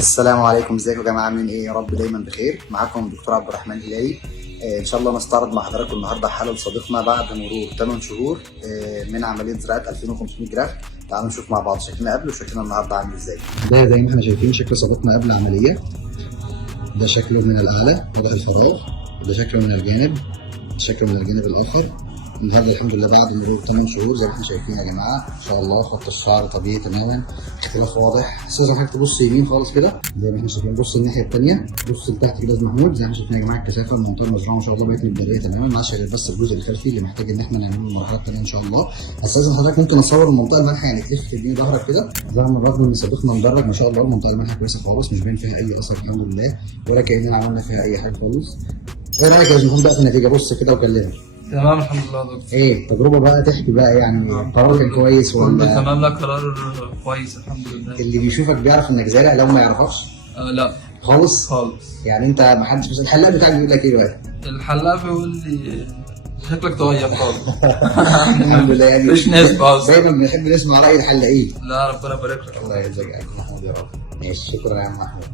السلام عليكم، ازيكم يا جماعه؟ عاملين ايه؟ يا رب دايما بخير. معاكم دكتور عبد الرحمن هلالي. ان شاء الله نستعرض مع حضراتكم النهارده حاله لصديقنا بعد مرور 8 شهور من عمليه زراعه 2500 جراف. تعالوا نشوف مع بعض شكلنا قبل وشكلنا النهارده عامل ازاي. ده زي ما احنا شايفين شكل صديقنا قبل العمليه. ده شكله من الاعلى وضع الفراغ، ده شكله من الجانب، شكله من الجانب الاخر. النهارده الحمد لله بعد مرور 8 شهور زي ما احنا شايفين يا جماعه، ان شاء الله خط الشعر طبيعي تماما، اختلاف واضح. استاذ حضرتك تبص يمين خالص كده زي ما احنا شايفين، بص الناحيه الثانيه، بص لتحت كده يا محمود. زي ما احنا شايفين يا جماعه الكثافه المنطقه المزروعه ما شاء الله بقت متبريه تماما، ما عادش غير بس الجزء الخلفي اللي محتاج ان احنا نعمله المرحله الثانيه ان شاء الله. استاذ حضرتك ممكن اصور المنطقه المالحه، يعني تلف تديني ظهرك كده. زي ما الرغم ان صديقنا مدرج ما شاء الله المنطقه المالحه كويسه خالص، مش باين فيها اي اثر الحمد لله، ولا كاننا عملنا فيها اي حاجه خالص. ايه رايك يا محمود بقى في النتيجه؟ بص كده وكلمني. تمام الحمد لله يا دكتور. ايه التجربة بقى؟ تحكي بقى يعني قرار كان كويس كله ولا؟ تمام، لا قرار كويس الحمد لله. اللي بيشوفك بيعرف انك زارع لو ما يعرفكش؟ لا خالص؟ خالص. يعني انت ما حدش، بس الحلاق بتاعك بيقول لك ايه بقى؟ الحلاق بيقول لي شكلك اتغير خالص. الحمد لله. يعني مش ناس خالص. دايما بنحب نسمع رأي الحلاقين. لا ربنا يبارك لك. الله يجزاك يا محمود يا رب. ماشي، شكرا يا عم احمد.